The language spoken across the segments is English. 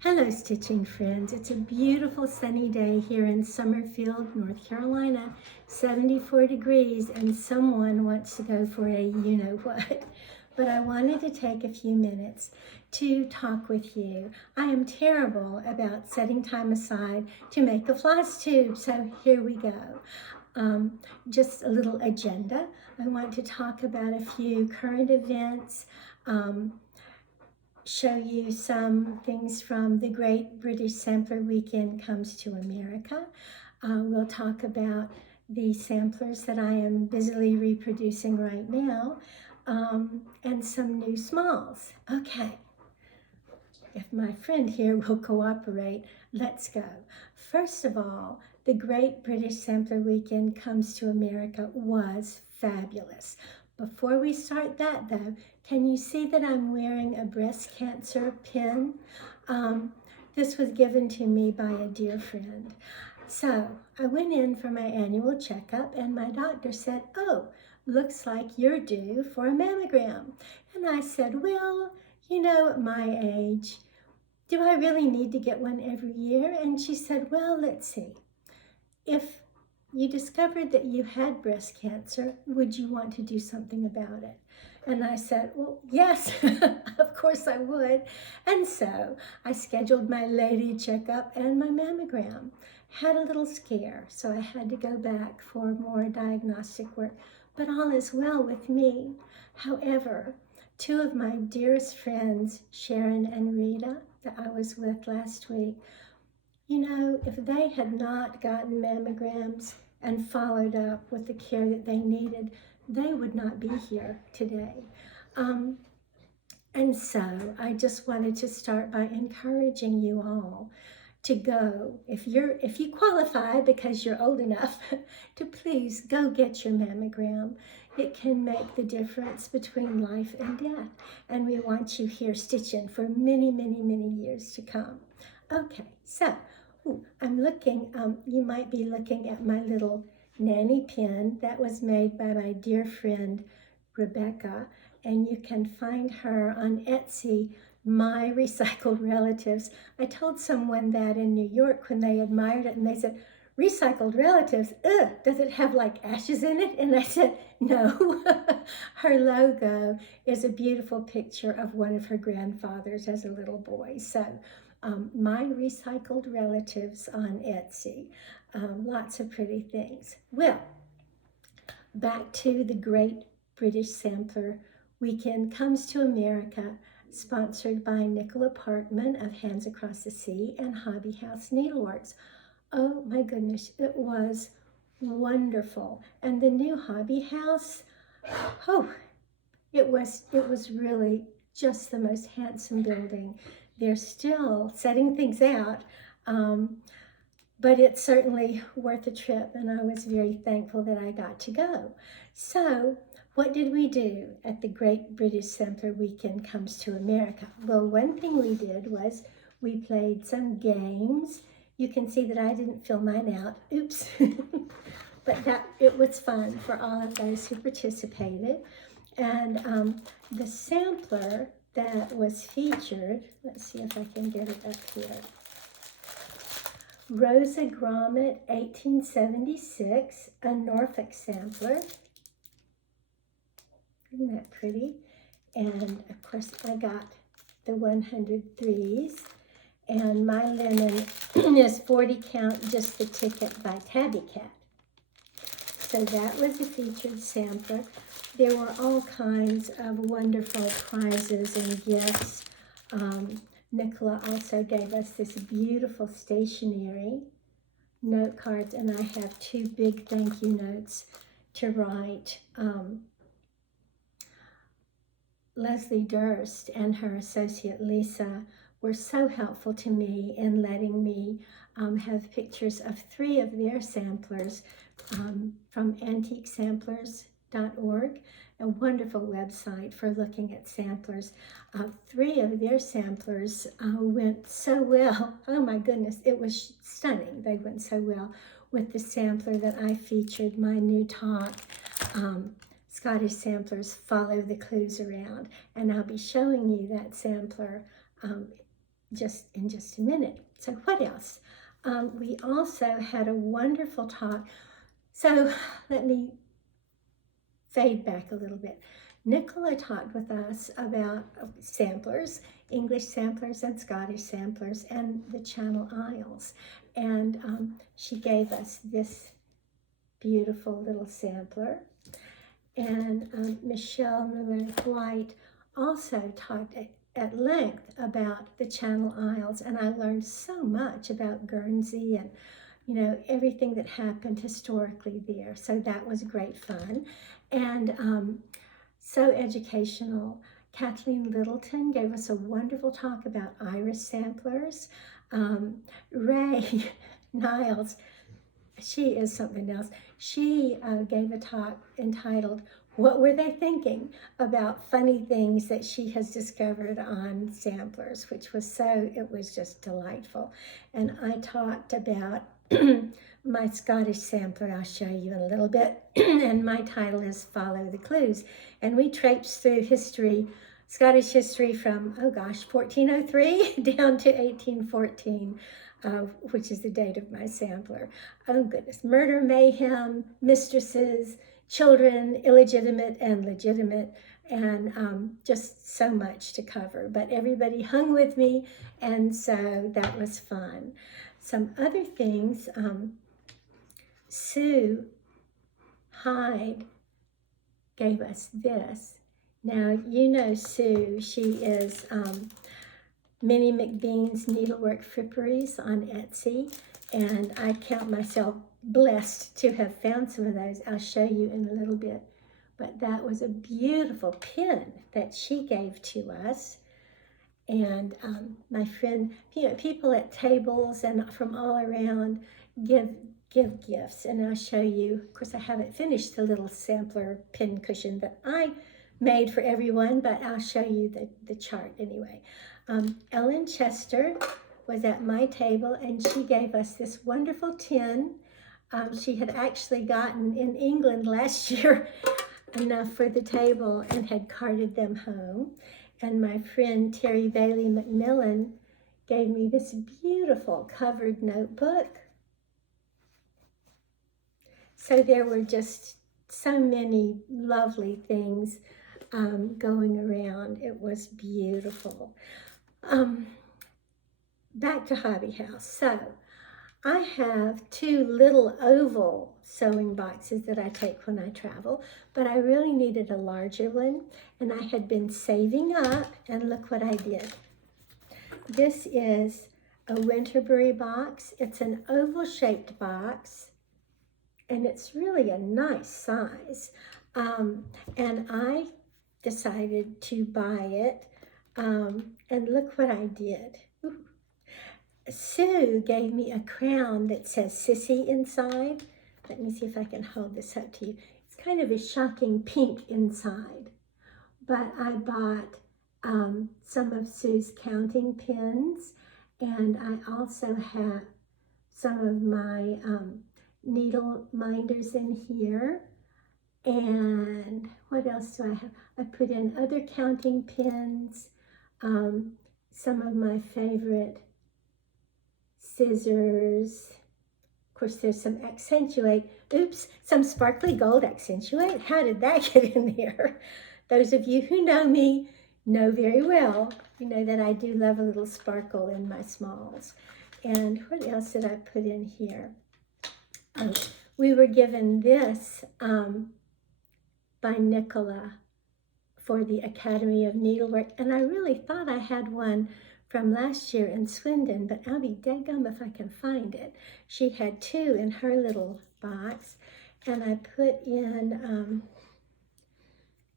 Hello, stitching friends. It's a beautiful sunny day here in Summerfield, North Carolina, 74 degrees, and someone wants to go for a you-know-what. But I wanted to take a few minutes to talk with you. I am terrible about setting time aside to make a floss tube, so here we go. Just a little agenda. I want to talk about a few current events, show you some things from the Great British Sampler Weekend Comes to America. We'll talk about the samplers that I am busily reproducing right now, and some new smalls. Okay, if my friend here will cooperate, let's go. First of all, the Great British Sampler Weekend Comes to America was fabulous. Before we start that though, can you see that I'm wearing a breast cancer pin? This was given to me by a dear friend. So I went in for my annual checkup and my doctor said, "Oh, looks like you're due for a mammogram." And I said, "Well, you know, at my age, do I really need to get one every year?" And she said, "Well, let's see. If you discovered that you had breast cancer, would you want to do something about it?" And I said, "Well, yes, of course I would." And so I scheduled my lady checkup and my mammogram. Had a little scare, so I had to go back for more diagnostic work, but all is well with me. However, two of my dearest friends, Sharon and Rita, that I was with last week, you know, if they had not gotten mammograms and followed up with the care that they needed, they would not be here today. And so I just wanted to start by encouraging you all to go, if you qualify because you're old enough, to please go get your mammogram. It can make the difference between life and death, and we want you here stitching for many, many, many years to come. Okay, so I'm looking, you might be looking at my little nanny pin that was made by my dear friend Rebecca, and you can find her on Etsy, My Recycled Relatives. I told someone that in New York when they admired it, and they said, "Recycled relatives, ugh, does it have like ashes in it?" And I said, no. Her logo is a beautiful picture of one of her grandfathers as a little boy. So My Recycled Relatives on Etsy. Lots of pretty things. Well, back to the Great British Sampler Weekend Comes to America, sponsored by Nicola Parkman of Hands Across the Sea and Hobby House Needleworks. Oh my goodness, it was wonderful. And the new Hobby House, oh, it was really just the most handsome building. They're still setting things out, but it's certainly worth a trip, and I was very thankful that I got to go. So what did we do at the Great British Sampler Weekend Comes to America? Well, one thing we did was we played some games. You can see that I didn't fill mine out. Oops. But it was fun for all of those who participated. And the sampler that was featured, let's see if I can get it up here. Rosa Gromit 1876, a Norfolk sampler. Isn't that pretty? And of course I got the 103s. And my linen is 40 count, just the ticket by Tabby Cat. So that was a featured sampler. There were all kinds of wonderful prizes and gifts. Nicola also gave us this beautiful stationery note cards, and I have two big thank you notes to write. Leslie Durst and her associate Lisa were so helpful to me in letting me have pictures of 3 of their samplers from antiquesamplers.org, a wonderful website for looking at samplers. 3 of their samplers went so well. Oh my goodness, it was stunning. They went so well with the sampler that I featured, my new talk, Scottish Samplers Follow the Clues Around. And I'll be showing you that sampler in just a minute. So what else? We also had a wonderful talk. So let me fade back a little bit. Nicola talked with us about samplers, English samplers and Scottish samplers, and the Channel Isles. And she gave us this beautiful little sampler. And Michelle Miller-White also talked at length about the Channel Isles, and I learned so much about Guernsey and, you know, everything that happened historically there. So that was great fun and so educational. Kathleen Littleton gave us a wonderful talk about iris samplers. Ray Niles, she is something else. She gave a talk entitled, "What Were They Thinking?" about funny things that she has discovered on samplers, which was it was just delightful. And I talked about my Scottish sampler. I'll show you in a little bit. And my title is Follow the Clues. And we traipsed through history, Scottish history from, 1403 down to 1814. Which is the date of my sampler. Oh goodness, murder, mayhem, mistresses, children, illegitimate and legitimate, and just so much to cover. But everybody hung with me, and so that was fun. Some other things, Sue Hyde gave us this. Now, you know Sue, she is Minnie McBean's Needlework Fripperies on Etsy, and I count myself blessed to have found some of those. I'll show you in a little bit, but that was a beautiful pin that she gave to us. And my friend, people at tables and from all around give gifts, and I'll show you. Of course, I haven't finished the little sampler pin cushion that I made for everyone, but I'll show you the chart anyway. Ellen Chester was at my table, and she gave us this wonderful tin. She had actually gotten in England last year enough for the table and had carted them home. And my friend Terry Bailey McMillan gave me this beautiful covered notebook. So there were just so many lovely things going around. It was beautiful. Back to Hobby House. So I have two little oval sewing boxes that I take when I travel, but I really needed a larger one, and I had been saving up, and look what I did. This is a Winterbury box. It's an oval shaped box, and it's really a nice size. And I decided to buy it, and look what I did. Ooh. Sue gave me a crown that says Sissy inside. Let me see if I can hold this up to you. It's kind of a shocking pink inside. But I bought some of Sue's counting pins, and I also have some of my needle minders in here. And what else do I have? I put in other counting pins, some of my favorite scissors. Of course, there's some accentuate. Oops, some sparkly gold accentuate. How did that get in there? Those of you who know me know very well, you know that I do love a little sparkle in my smalls. And what else did I put in here? We were given this by Nicola for the Academy of Needlework, and I really thought I had one from last year in Swindon, but I'll be dadgum if I can find it. She had two in her little box, and I put in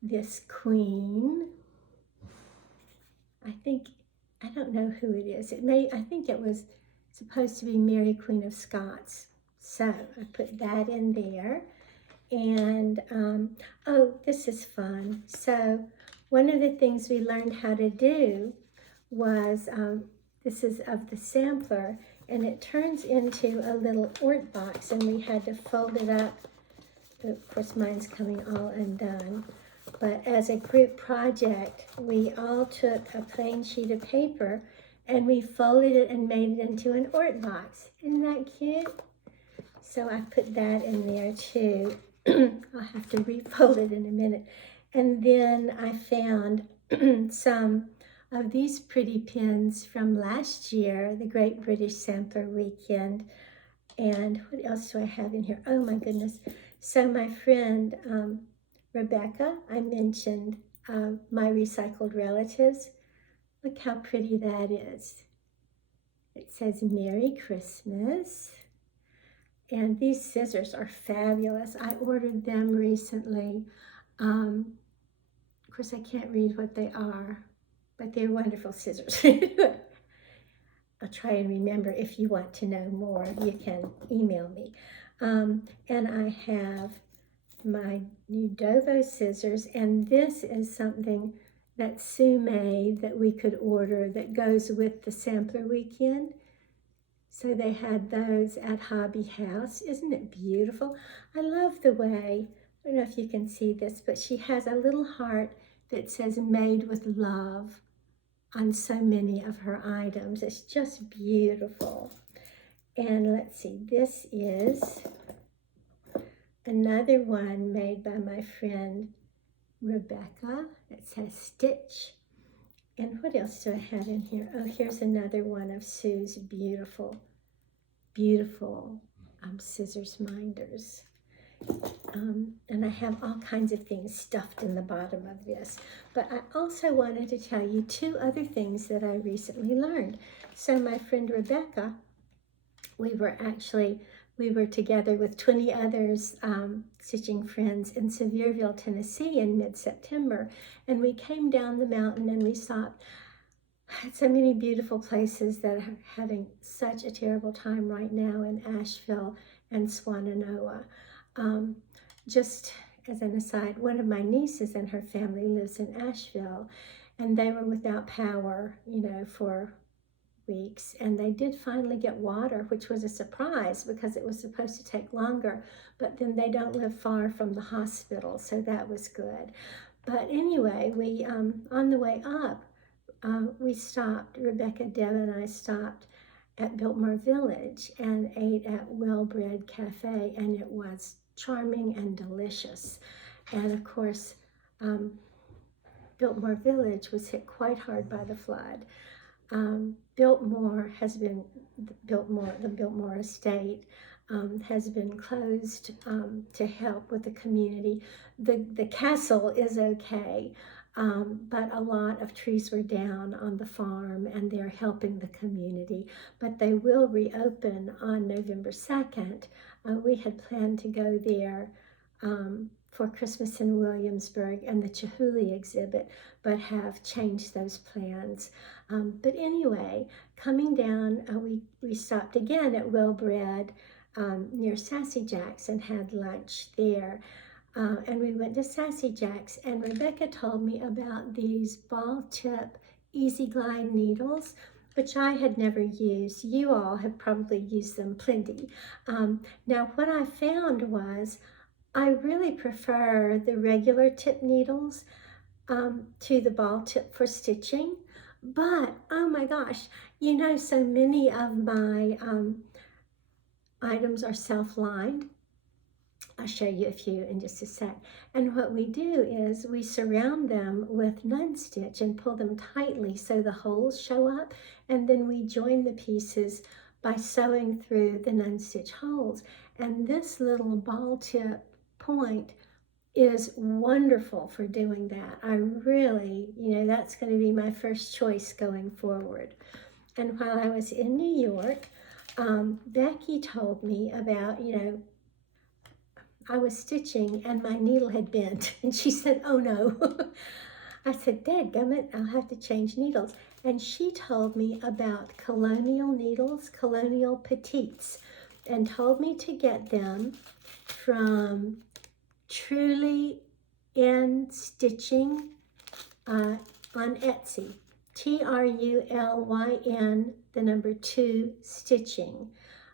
this queen. I don't know who it is. I think it was supposed to be Mary Queen of Scots. So I put that in there. And, oh, this is fun. So one of the things we learned how to do was, this is of the sampler, and it turns into a little ort box, and we had to fold it up. Of course, mine's coming all undone. But as a group project, we all took a plain sheet of paper And we folded it and made it into an Ort box. Isn't that cute? So I put that in there too. I'll have to refold it in a minute. And then I found some of these pretty pins from last year, the Great British Sampler Weekend. And what else do I have in here? Oh my goodness. So my friend Rebecca, I mentioned my recycled relatives. Look how pretty that is. It says Merry Christmas. And these scissors are fabulous. I ordered them recently. Of course, I can't read what they are, but they're wonderful scissors. I'll try and remember. If you want to know more, you can email me. And I have my new Dovo scissors, and this is something that Sue made that we could order that goes with the sampler weekend. So they had those at Hobby House. Isn't it beautiful? I love the way, I don't know if you can see this, but she has a little heart that says made with love on so many of her items. It's just beautiful. And let's see, this is another one made by my friend Rebecca. It says Stitch. And what else do I have in here? Oh, here's another one of Sue's beautiful scissors minders. And I have all kinds of things stuffed in the bottom of this. But I also wanted to tell you two other things that I recently learned. So my friend Rebecca, we were together with 20 others stitching friends in Sevierville, Tennessee in mid-September. And we came down the mountain and we stopped at so many beautiful places that are having such a terrible time right now in Asheville and Swannanoa. Just as an aside, one of my nieces and her family lives in Asheville, and they were without power, for weeks, and they did finally get water, which was a surprise because it was supposed to take longer, but then they don't live far from the hospital, so that was good. But anyway, we on the way up, we stopped, Rebecca, Deb, and I stopped at Biltmore Village and ate at Well Bread Cafe, and it was charming and delicious. And of course, Biltmore Village was hit quite hard by the flood. Biltmore, the Biltmore estate has been closed to help with the community. The castle is okay, but a lot of trees were down on the farm and they're helping the community. But they will reopen on November 2nd. We had planned to go there for Christmas in Williamsburg and the Chihuly exhibit, but have changed those plans. But anyway, coming down, we stopped again at Well Bread near Sassy Jack's and had lunch there. And we went to Sassy Jack's, and Rebecca told me about these ball tip Easy Glide needles, which I had never used. You all have probably used them plenty. Now what I found was I really prefer the regular tip needles to the ball tip for stitching. But, oh my gosh, so many of my items are self-lined. I'll show you a few in just a sec. And what we do is we surround them with nun stitch and pull them tightly so the holes show up. And then we join the pieces by sewing through the nun stitch holes. And this little ball tip point is wonderful for doing that. I really, that's going to be my first choice going forward. And while I was in New York, Becky told me about, I was stitching and my needle had bent, and she said, oh no. I said, dadgummit, I'll have to change needles. And she told me about colonial needles, colonial petites, and told me to get them from Truly in Stitching on Etsy. TRULYN, the number 2 stitching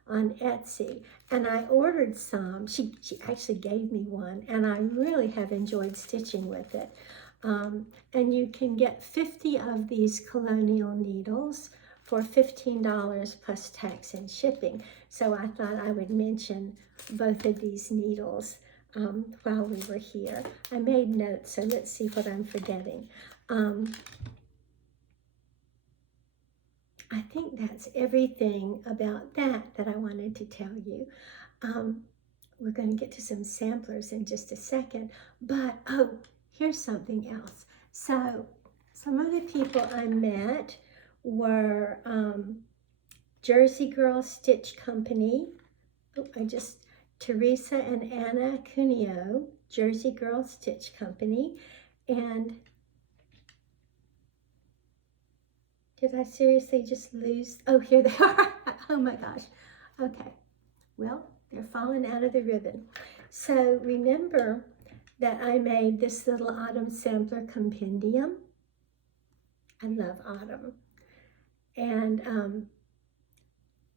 on Etsy. And I ordered some. She actually gave me one, and I really have enjoyed stitching with it. And you can get 50 of these colonial needles for $15 plus tax and shipping. So I thought I would mention both of these needles while we were here. I made notes, so let's see what I'm forgetting. I think that's everything about that I wanted to tell you. We're going to get to some samplers in just a second, but oh, here's something else. So some of the people I met were Jersey Girl Stitch Company. Teresa and Anna Cuneo, Jersey Girl Stitch Company, and did I seriously just lose? Oh, here they are. Oh my gosh. Okay. Well, they're falling out of the ribbon. So remember that I made this little autumn sampler compendium. I love autumn. And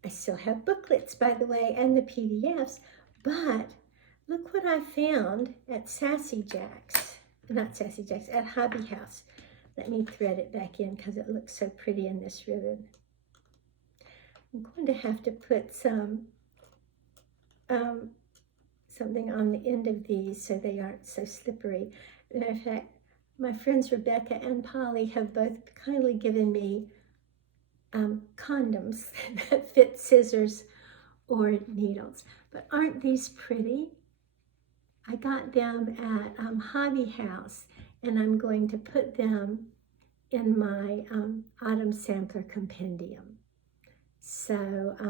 I still have booklets, by the way, and the PDFs. But look what I found at Sassy Jack's. Not Sassy Jack's, at Hobby House. Let me thread it back in because it looks so pretty in this ribbon. I'm going to have to put some something on the end of these so they aren't so slippery. Matter of fact, my friends Rebecca and Polly have both kindly given me condoms that fit scissors or needles. But aren't these pretty? I got them at Hobby House, and I'm going to put them in my autumn sampler compendium. So,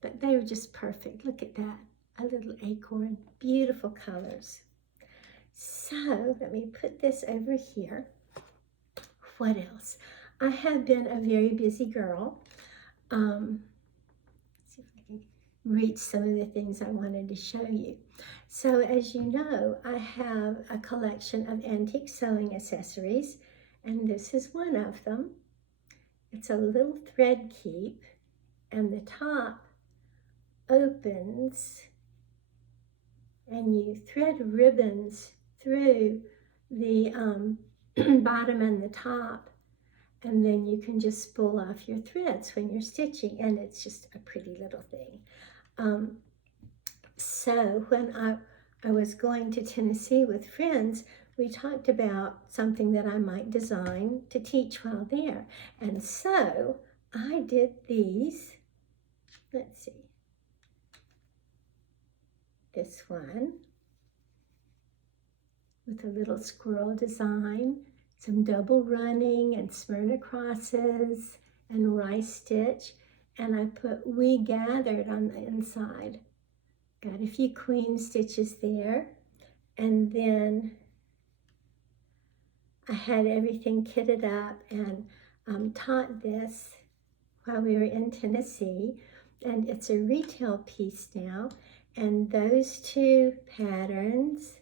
but they were just perfect. Look at that, a little acorn, beautiful colors. So let me put this over here. What else? I have been a very busy girl. Let's see if I can reach some of the things I wanted to show you. So as you know, I have a collection of antique sewing accessories, and this is one of them. It's a little thread keep, and the top opens, and you thread ribbons through the bottom and the top, and then you can just spool off your threads when you're stitching, and it's just a pretty little thing. So when I was going to Tennessee with friends, we talked about something that I might design to teach while there. And so I did these. Let's see. This one with a little squirrel design, some double running and Smyrna crosses and rice stitch. And I put "We Gathered" on the inside. Got a few queen stitches there. And then I had everything kitted up and taught this while we were in Tennessee. And it's a retail piece now. And those two patterns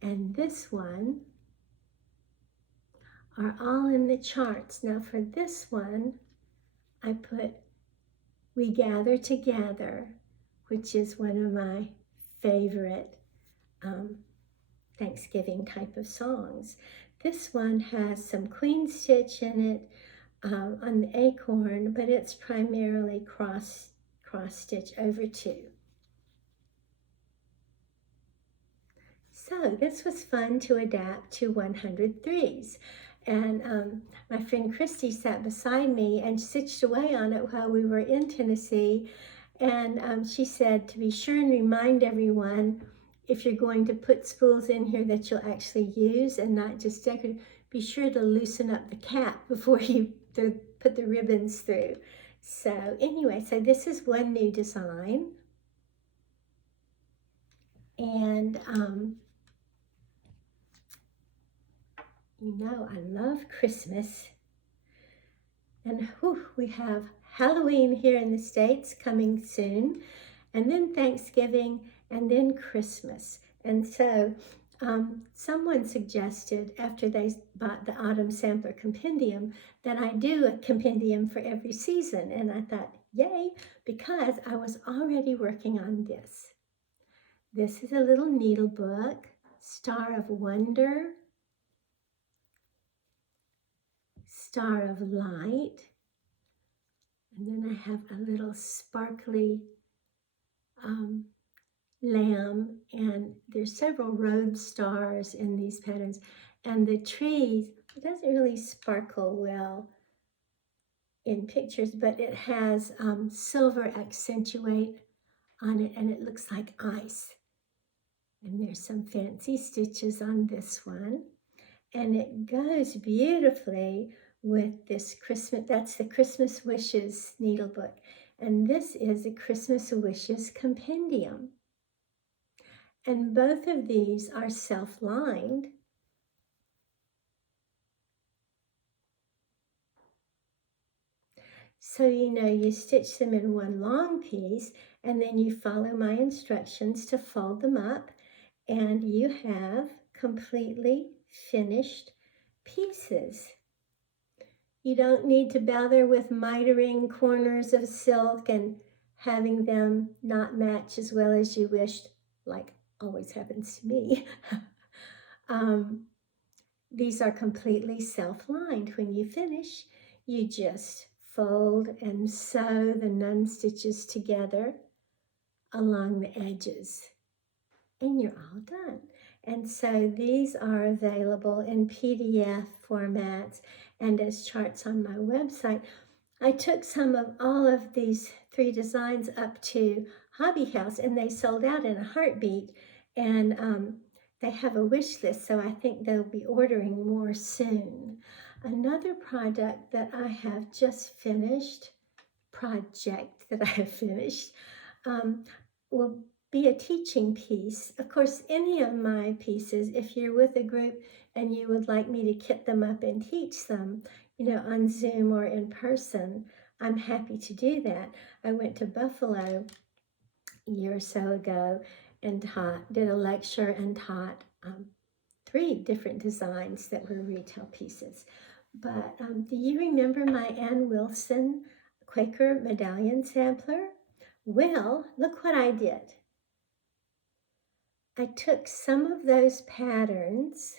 and this one are all in the charts. Now for this one, I put "We Gather Together," which is one of my favorite Thanksgiving type of songs. This one has some queen stitch in it on the acorn, but it's primarily cross stitch over two. So this was fun to adapt to 103s. And my friend Christy sat beside me and stitched away on it while we were in Tennessee. And she said to be sure and remind everyone, if you're going to put spools in here that you'll actually use and not just decorate, be sure to loosen up the cap before you put the ribbons through. So anyway, so this is one new design. And you know, I love Christmas. And we have Halloween here in the States coming soon, and then Thanksgiving, and then Christmas. And so someone suggested, after they bought the Autumn Sampler Compendium, that I do a compendium for every season. And I thought, yay, because I was already working on this. This is a little needle book, Star of Wonder, Star of Light, And then I have a little sparkly um, lamb, and there's several road stars in these patterns. And the trees, it doesn't really sparkle well in pictures, but it has silver accentuate on it, and it looks like ice. And there's some fancy stitches on this one. And it goes beautifully with this Christmas, that's the Christmas Wishes needlebook. And this is a Christmas Wishes compendium. And both of these are self-lined. So, you stitch them in one long piece, and then you follow my instructions to fold them up, and you have completely finished pieces. You don't need to bother with mitering corners of silk and having them not match as well as you wished, like always happens to me. These are completely self-lined. When you finish, you just fold and sew the nun stitches together along the edges, and you're all done. And so these are available in PDF formats and as charts on my website. I took some of all of these 3 designs up to Hobby House, and they sold out in a heartbeat. And they have a wish list, so I think they'll be ordering more soon. Another project that I have finished will be a teaching piece. Of course, any of my pieces, if you're with a group and you would like me to kit them up and teach them, on Zoom or in person, I'm happy to do that. I went to Buffalo a year or so ago and did a lecture and taught 3 different designs that were retail pieces. But do you remember my Ann Wilson Quaker medallion sampler? Well, look what I did. I took some of those patterns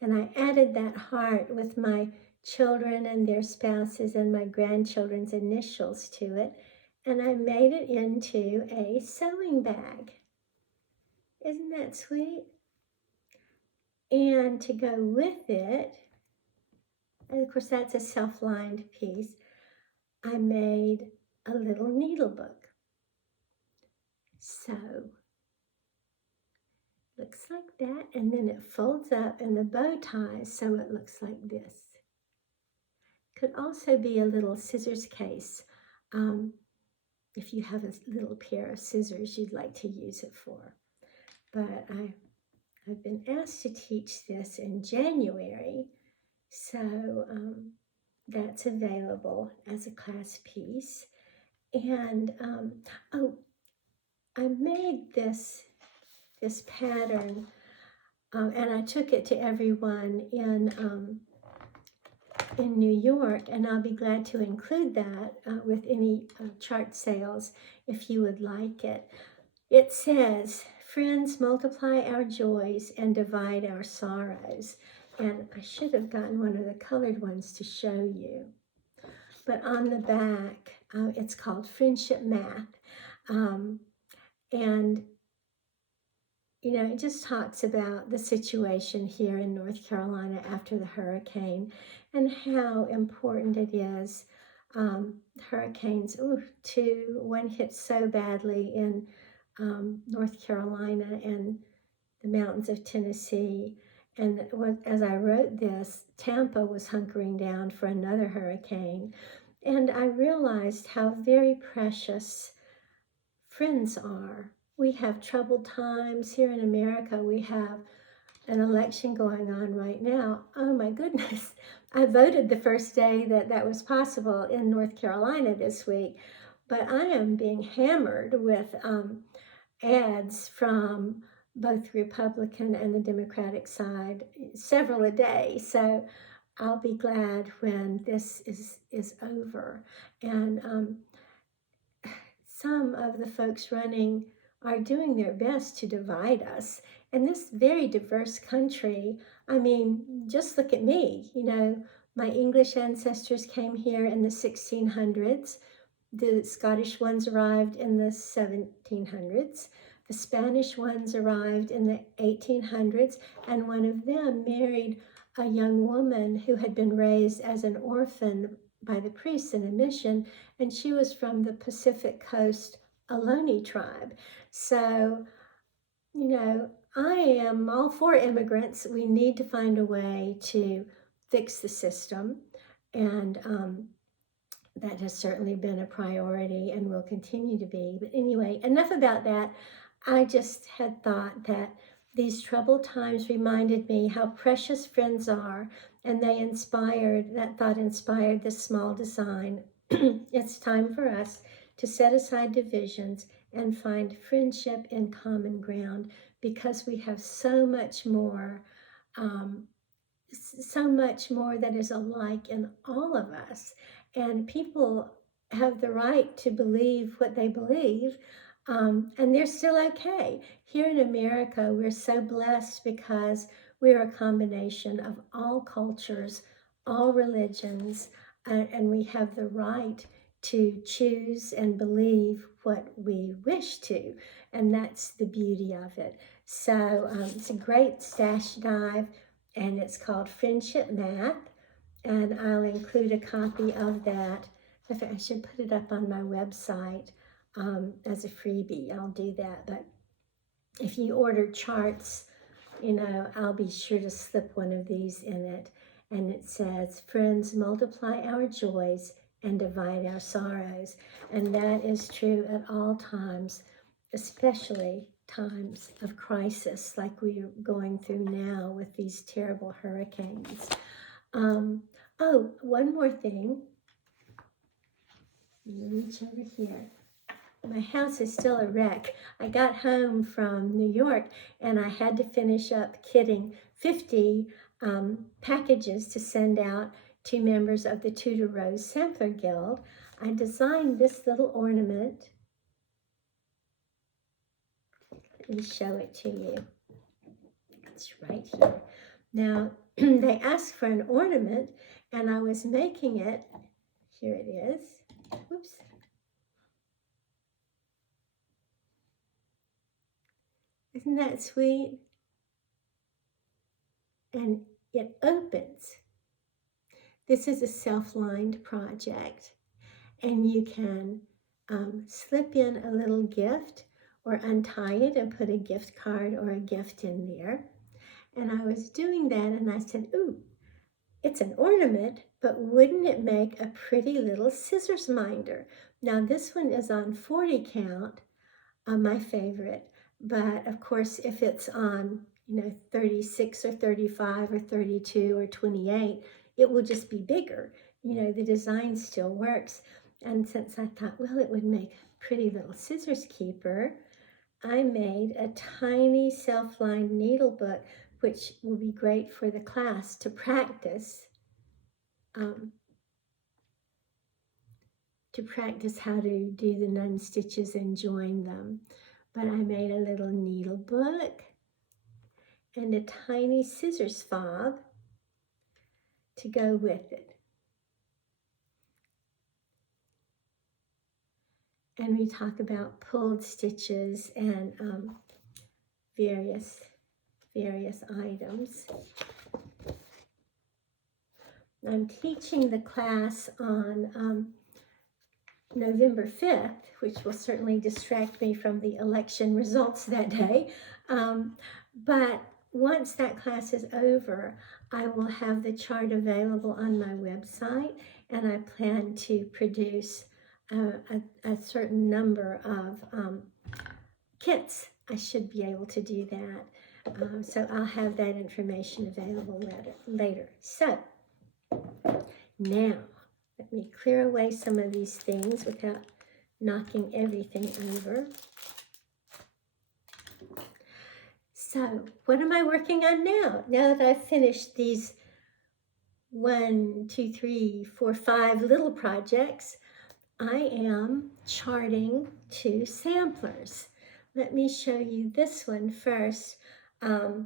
and I added that heart with my children and their spouses and my grandchildren's initials to it, and I made it into a sewing bag. Isn't that sweet? And to go with it, and of course that's a self-lined piece, I made a little needle book. So, looks like that, and then it folds up and the bow ties so it looks like this. Could also be a little scissors case if you have a little pair of scissors you'd like to use it for. But I've been asked to teach this in January, so that's available as a class piece. And I made this pattern and I took it to everyone in New York, and I'll be glad to include that with any chart sales if you would like it. It says, "Friends, multiply our joys and divide our sorrows." And I should have gotten one of the colored ones to show you. But on the back, it's called Friendship Math. And it just talks about the situation here in North Carolina after the hurricane and how important it is. Hurricanes, one hit so badly in North Carolina and the mountains of Tennessee. And as I wrote this, Tampa was hunkering down for another hurricane. And I realized how very precious friends are. We have troubled times here in America. We have an election going on right now. Oh my goodness. I voted the first day that was possible in North Carolina this week, but I am being hammered with ads from both Republican and the Democratic side, several a day. So I'll be glad when this is over. And some of the folks running are doing their best to divide us. In this very diverse country, I mean, just look at me, My English ancestors came here in the 1600s. The Scottish ones arrived in the 1700s. The Spanish ones arrived in the 1800s, and one of them married a young woman who had been raised as an orphan by the priests in a mission, and she was from the Pacific Coast Ohlone tribe. So, you know, I am all for immigrants. We need to find a way to fix the system, and that has certainly been a priority and will continue to be. But anyway, enough about that. I just had thought that these troubled times reminded me how precious friends are, and that thought inspired this small design. It's time for us to set aside divisions and find friendship in common ground, because we have so much more um, so much more that is alike in all of us. And people have the right to believe what they believe, and they're still okay. Here in America, we're so blessed because we're a combination of all cultures, all religions, and we have the right to choose and believe what we wish to. And that's the beauty of it. So it's a great stash dive, and it's called Friendship Math, and I'll include a copy of that. I should put it up on my website as a freebie. I'll do that. But if you order charts, you know, I'll be sure to slip one of these in it. And it says, friends multiply our joys and divide our sorrows. And that is true at all times, especially times of crisis like we are going through now with these terrible hurricanes. Oh, one more thing. Let me reach over here. My house is still a wreck. I got home from New York and I had to finish up kitting 50 packages to send out to members of the Tudor Rose Sampler Guild. I designed this little ornament. Let me show it to you. It's right here. Now, they asked for an ornament and I was making it. Here it is. Whoops. Isn't that sweet? And it opens. This is a self-lined project, and you can slip in a little gift or untie it and put a gift card or a gift in there. And I was doing that and I said, ooh, it's an ornament, but wouldn't it make a pretty little scissors minder? Now this one is on 40 count, my favorite, but of course if it's on 36 or 35 or 32 or 28, it will just be bigger. The design still works. And since I thought, well, it would make a pretty little scissors keeper, I made a tiny self-lined needle book, which will be great for the class to practice how to do the nun stitches and join them. But I made a little needle book and a tiny scissors fob to go with it. And we talk about pulled stitches and various items. I'm teaching the class on November 5th, which will certainly distract me from the election results that day. But once that class is over, I will have the chart available on my website, and I plan to produce a certain number of kits. I should be able to do that. So I'll have that information available later. So now, let me clear away some of these things without knocking everything over. So, what am I working on now? Now that I've finished these 1, 2, 3, 4, 5 little projects, I am charting 2 samplers. Let me show you this one first. Let's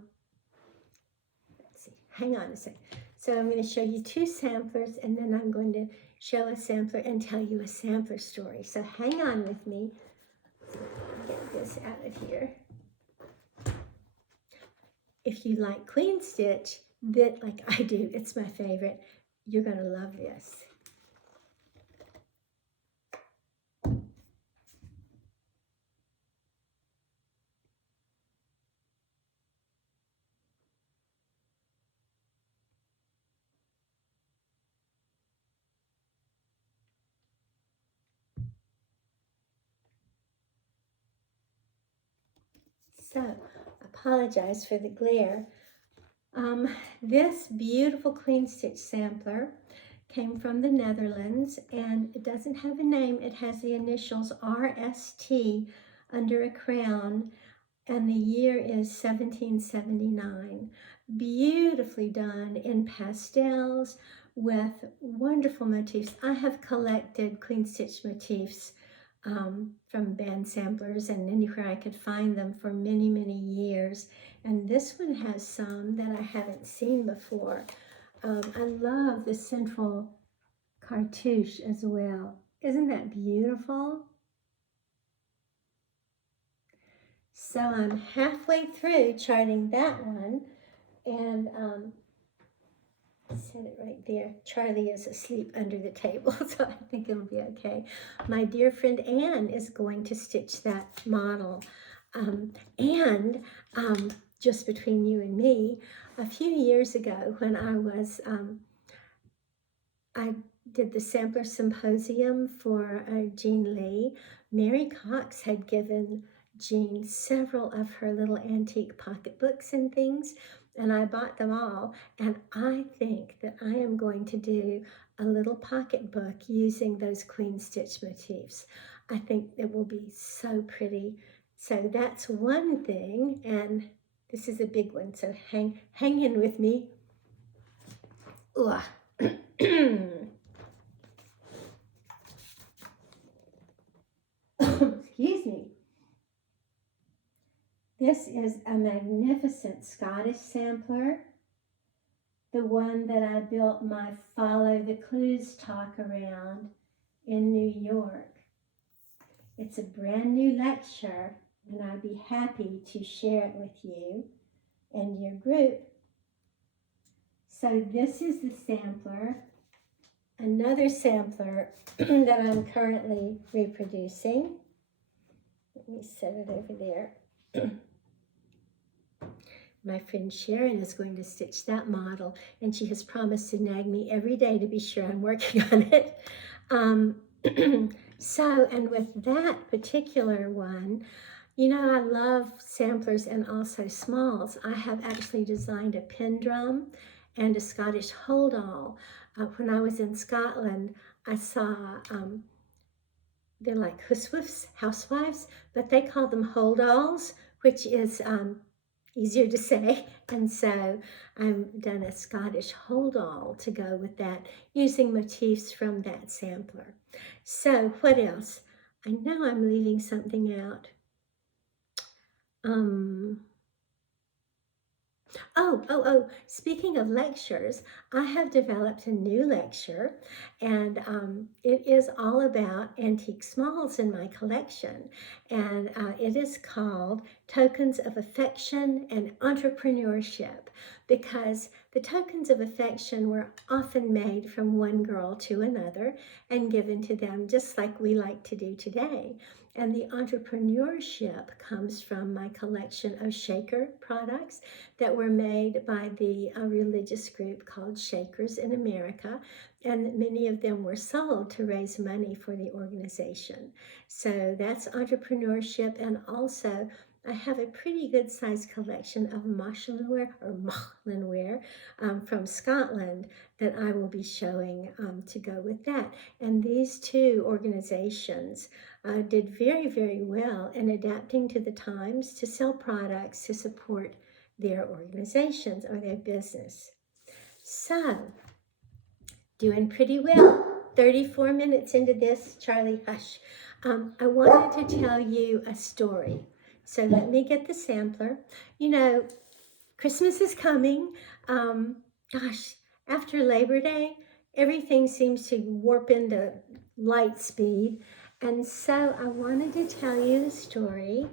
see, hang on a second. So I'm going to show you two samplers, and then I'm going to show a sampler and tell you a sampler story. So hang on with me. Get this out of here. If you like Queen Stitch, that like I do, it's my favorite, you're going to love this. So, apologize for the glare. This beautiful Queen Stitch sampler came from the Netherlands, and it doesn't have a name. It has the initials RST under a crown, and the year is 1779. Beautifully done in pastels with wonderful motifs. I have collected Queen Stitch motifs from band samplers and anywhere I could find them for many, many years. And this one has some that I haven't seen before. I love the central cartouche as well. Isn't that beautiful? So I'm halfway through charting that one, and set it right there. Charlie is asleep under the table, so I think it'll be okay. My dear friend Anne is going to stitch that model. And just between you and me, a few years ago when I did the sampler symposium for Jean Lee, Mary Cox had given Jean several of her little antique pocketbooks and things, and I bought them all, and I think that I am going to do a little pocketbook using those Queen Stitch motifs. I think it will be so pretty. So that's one thing, and this is a big one, so hang in with me. Ugh. Excuse me. This is a magnificent Scottish sampler, the one that I built my Follow the Clues talk around in New York. It's a brand new lecture, and I'd be happy to share it with you and your group. So this is the sampler, another sampler that I'm currently reproducing. Let me set it over there. My friend Sharon is going to stitch that model, and she has promised to nag me every day to be sure I'm working on it. So, and with that particular one, you know, I love samplers and also smalls. I have actually designed a pin drum and a Scottish hold-all. When I was in Scotland, I saw, they're like housewives, but they call them hold-alls, which is easier to say, and so I've done a Scottish hold-all to go with that using motifs from that sampler. So what else? I know I'm leaving something out. Speaking of lectures, I have developed a new lecture, and it is all about antique smalls in my collection, and it is called Tokens of Affection and Entrepreneurship, because the tokens of affection were often made from one girl to another and given to them just like we like to do today. And the entrepreneurship comes from my collection of shaker products that were made by the religious group called Shakers in America, and many of them were sold to raise money for the organization. So that's entrepreneurship, and also I have a pretty good sized collection of Machlinware from Scotland that I will be showing to go with that. And these two organizations did very, very well in adapting to the times to sell products to support their organizations or their business. So, doing pretty well. 34 minutes into this, Charlie, hush. I wanted to tell you a story. So let me get the sampler. You know, Christmas is coming. Gosh, after Labor Day, everything seems to warp into light speed. And so I wanted to tell you the story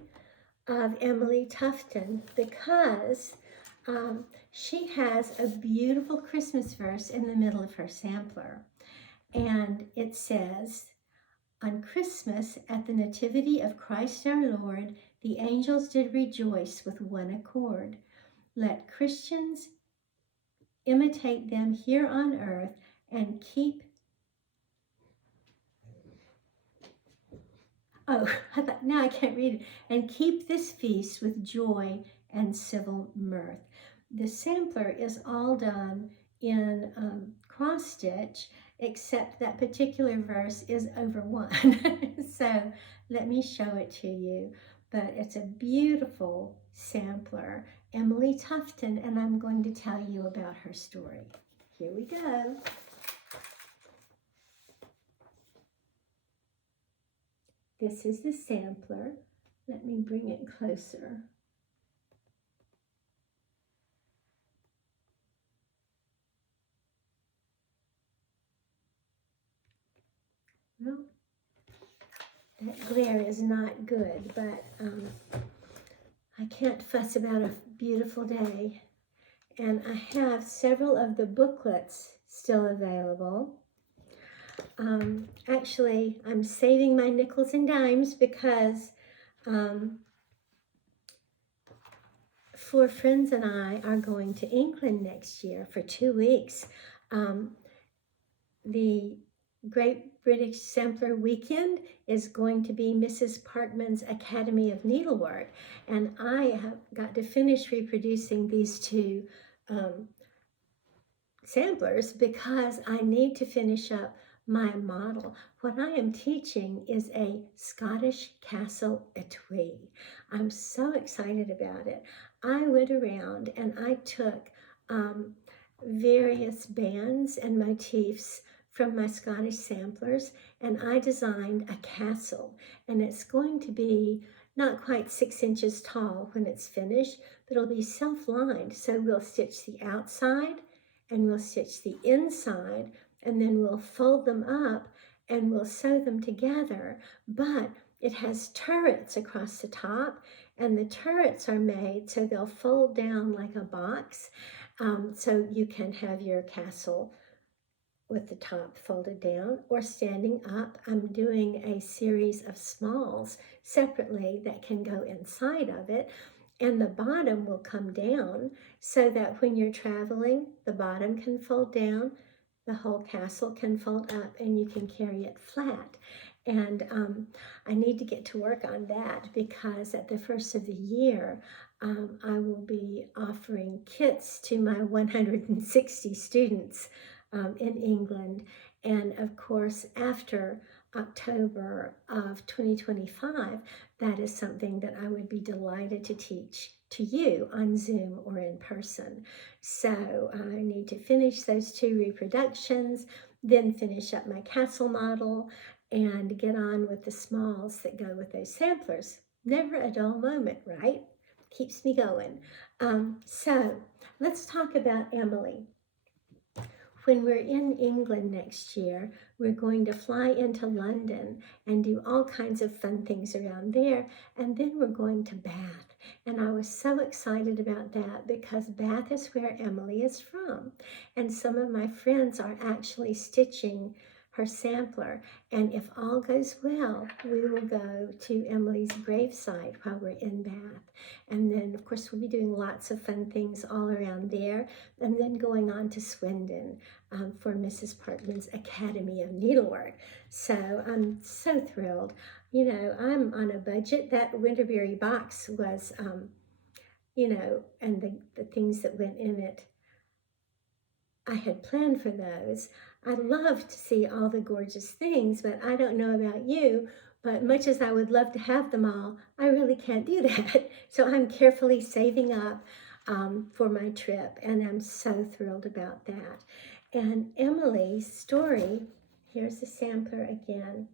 of Emily Tufton because she has a beautiful Christmas verse in the middle of her sampler. And it says, on Christmas, at the nativity of Christ our Lord, the angels did rejoice with one accord. Let Christians imitate them here on earth and keep, now I can't read it, and keep this feast with joy and civil mirth. The sampler is all done in cross stitch, except that particular verse is over one. So let me show it to you. But it's a beautiful sampler, Emily Tufton, and I'm going to tell you about her story. Here we go. This is the sampler. Let me bring it closer. Well, that glare is not good, but I can't fuss about a beautiful day. And I have several of the booklets still available. Actually, I'm saving my nickels and dimes because four friends and I are going to England next year for 2 weeks. The Great British Sampler Weekend is going to be Mrs. Parkman's Academy of Needlework, and I have got to finish reproducing these two samplers because I need to finish up my model. What I am teaching is a Scottish castle etui. I'm so excited about it. I went around and I took various bands and motifs from my Scottish samplers, and I designed a castle, and it's going to be not quite 6 inches tall when it's finished, but it'll be self-lined. So we'll stitch the outside and we'll stitch the inside, and then we'll fold them up and we'll sew them together. But it has turrets across the top, and the turrets are made so they'll fold down like a box, so you can have your castle with the top folded down or standing up. I'm doing a series of smalls separately that can go inside of it, and the bottom will come down so that when you're traveling, the bottom can fold down, the whole castle can fold up, and you can carry it flat. And I need to get to work on that because at the first of the year, I will be offering kits to my 160 students in England. And of course, after October of 2025, that is something that I would be delighted to teach to you on Zoom or in person. So I need to finish those 2 reproductions, then finish up my castle model, and get on with the smalls that go with those samplers. Never a dull moment, right? Keeps me going. So let's talk about Emily. When we're in England next year, we're going to fly into London and do all kinds of fun things around there. And then we're going to Bath. And I was so excited about that because Bath is where Emily is from. And some of my friends are actually stitching her sampler. And if all goes well, we will go to Emily's gravesite while we're in Bath. And then, of course, we'll be doing lots of fun things all around there. And then going on to Swindon for Mrs. Parkman's Academy of Needlework. So I'm so thrilled. You know, I'm on a budget. That Winterberry box was, you know, and the things that went in it, I had planned for those. I love to see all the gorgeous things, but I don't know about you, but much as I would love to have them all, I really can't do that. So I'm carefully saving up for my trip, and I'm so thrilled about that. And Emily's story, here's the sampler again.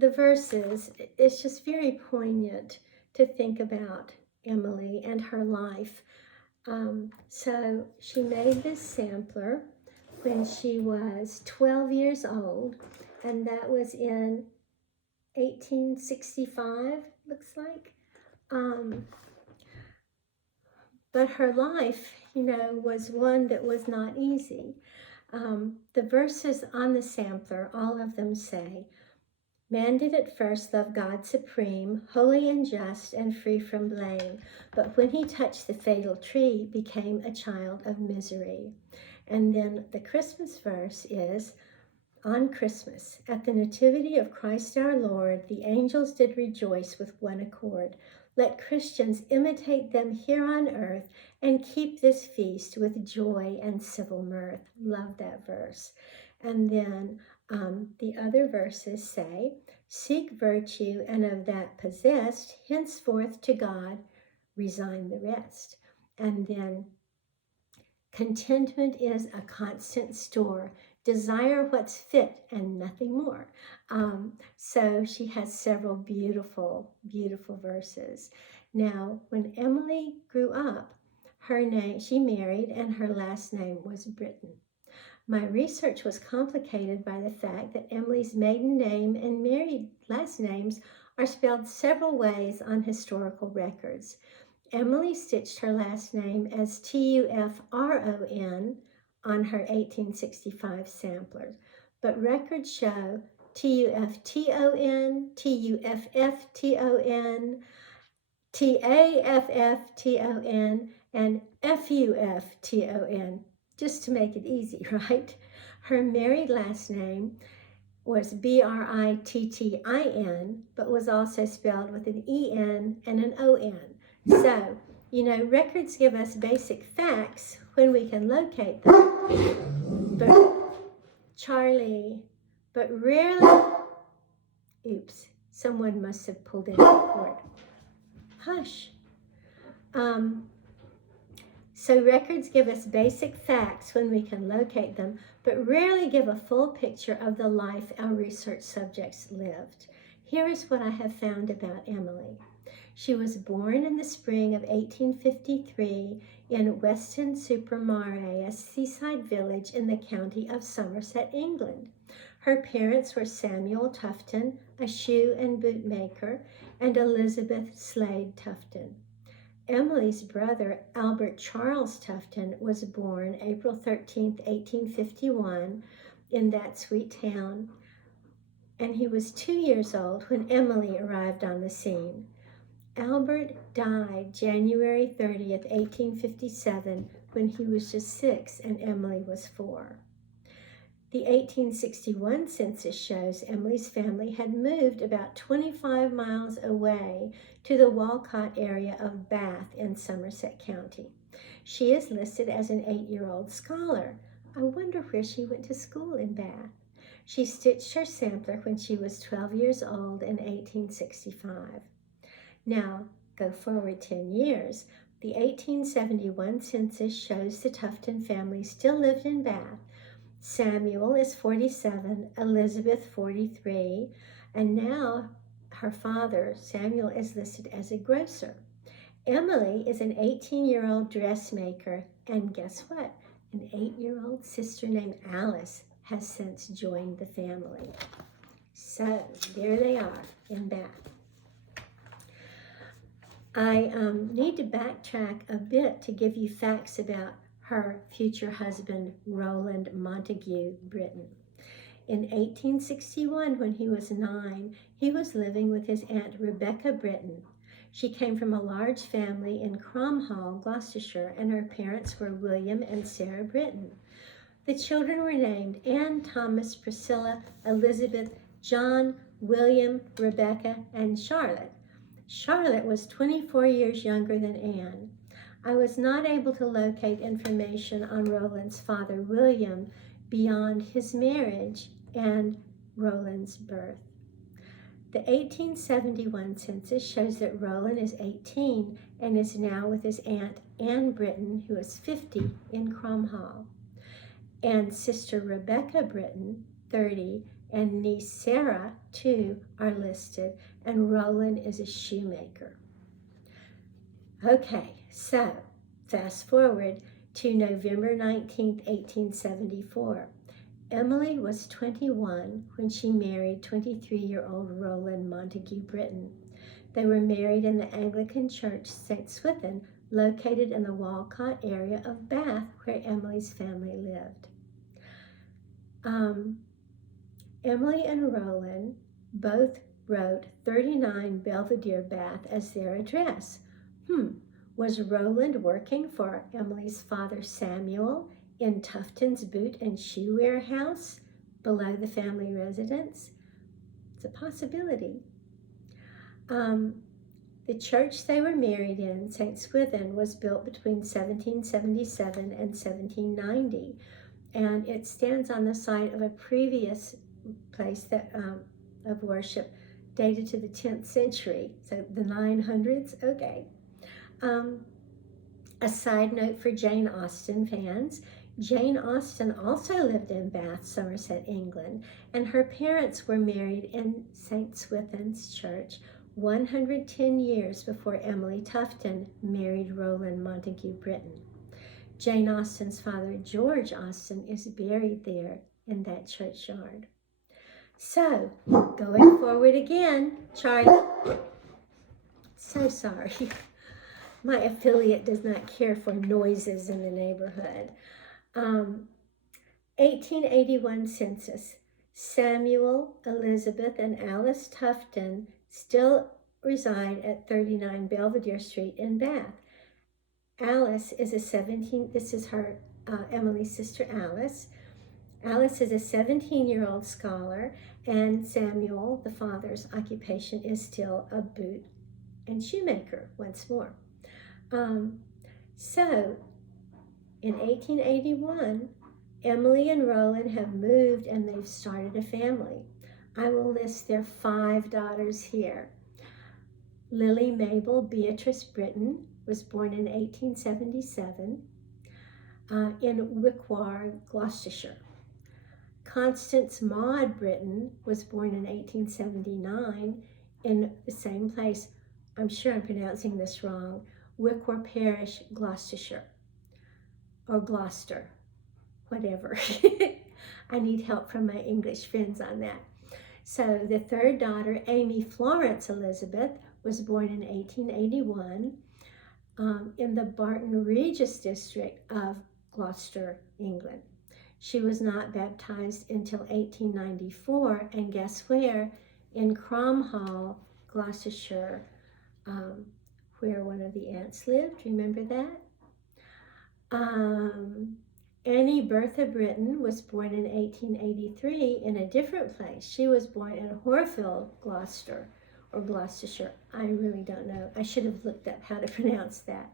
The verses, it's just very poignant to think about Emily and her life. So she made this sampler when she was 12 years old, and that was in 1865, looks like. But her life, was one that was not easy. The verses on the sampler, all of them say, "Man did at first love God supreme, holy and just and free from blame, but when he touched the fatal tree, became a child of misery." And then the Christmas verse is, "On Christmas, at the nativity of Christ our Lord, the angels did rejoice with one accord. Let Christians imitate them here on earth and keep this feast with joy and civil mirth." Love that verse. And then the other verses say, "Seek virtue, and of that possessed, henceforth to God resign the rest." And then, "Contentment is a constant store. Desire what's fit and nothing more." So she has several beautiful, beautiful verses. Now, when Emily grew up, she married, and her last name was Britton. My research was complicated by the fact that Emily's maiden name and married last names are spelled several ways on historical records. Emily stitched her last name as Tufron on her 1865 sampler, but records show Tufton, Tuffton, Taffton, and Fufton, just to make it easy, right? Her married last name was Brittin, but was also spelled with an En and an On. So, records give us basic facts when we can locate them. But Charlie, but rarely, oops, someone must have pulled in the cord. Hush. So records give us basic facts when we can locate them, but rarely give a full picture of the life our research subjects lived. Here is what I have found about Emily. She was born in the spring of 1853 in Weston-super-Mare, a seaside village in the county of Somerset, England. Her parents were Samuel Tufton, a shoe and boot maker, and Elizabeth Slade Tufton. Emily's brother, Albert Charles Tufton, was born April 13, 1851, in that sweet town, and he was 2 years old when Emily arrived on the scene. Albert died January 30th, 1857, when he was just 6 and Emily was 4. The 1861 census shows Emily's family had moved about 25 miles away to the Walcott area of Bath in Somerset County. She is listed as an 8-year-old scholar. I wonder where she went to school in Bath. She stitched her sampler when she was 12 years old in 1865. Now, go forward 10 years. The 1871 census shows the Tufton family still lived in Bath. Samuel is 47, Elizabeth 43, and now her father, Samuel, is listed as a grocer. Emily is an 18-year-old dressmaker, and guess what? An 8-year-old sister named Alice has since joined the family. So there they are in Bath. I need to backtrack a bit to give you facts about her future husband, Roland Montague Britton. In 1861, when he was 9, he was living with his Aunt Rebecca Britton. She came from a large family in Cromhall, Gloucestershire, and her parents were William and Sarah Britton. The children were named Anne, Thomas, Priscilla, Elizabeth, John, William, Rebecca, and Charlotte. Charlotte was 24 years younger than Anne. I was not able to locate information on Roland's father, William, beyond his marriage and Roland's birth. The 1871 census shows that Roland is 18 and is now with his aunt Anne Britton, who is 50, in Cromhall. And sister Rebecca Britton, 30, and niece Sarah, 2, are listed, and Roland is a shoemaker. Okay, so fast forward to November 19th, 1874. Emily was 21 when she married 23-year-old Roland Montague Britton. They were married in the Anglican Church St. Swithin, located in the Walcott area of Bath, where Emily's family lived. Emily and Roland both wrote 39 Belvedere, Bath as their address. Was Roland working for Emily's father Samuel in Tufton's boot and shoe warehouse below the family residence? It's a possibility. The church they were married in, St. Swithin, was built between 1777 and 1790, and it stands on the site of a previous place that of worship dated to the 10th century, so the 900s. Okay. A side note for Jane Austen fans, Jane Austen also lived in Bath, Somerset, England, and her parents were married in St. Swithin's Church 110 years before Emily Tufton married Roland Montague Britton. Jane Austen's father, George Austen, is buried there in that churchyard. So, going forward again, Charlie. So sorry. My affiliate does not care for noises in the neighborhood. 1881 census. Samuel, Elizabeth, and Alice Tufton still reside at 39 Belvedere Street in Bath. Alice is this is her, Emily's sister Alice. Alice is a 17-year-old scholar, and Samuel, the father's occupation, is still a boot and shoemaker once more. So, in 1881, Emily and Roland have moved and they've started a family. I will list their 5 daughters here. Lily Mabel Beatrice Britton was born in 1877 in Wickwar, Gloucestershire. Constance Maud Britton was born in 1879 in the same place. I'm sure I'm pronouncing this wrong. Wickwar Parish, Gloucestershire, or Gloucester, whatever. I need help from my English friends on that. So the third daughter, Amy Florence Elizabeth, was born in 1881 in the Barton Regis district of Gloucester, England. She was not baptized until 1894, and guess where? In Cromhall, Gloucestershire, where one of the aunts lived. Remember that? Annie Bertha Britton was born in 1883 in a different place. She was born in Horfield, Gloucester, or Gloucestershire. I really don't know. I should have looked up how to pronounce that.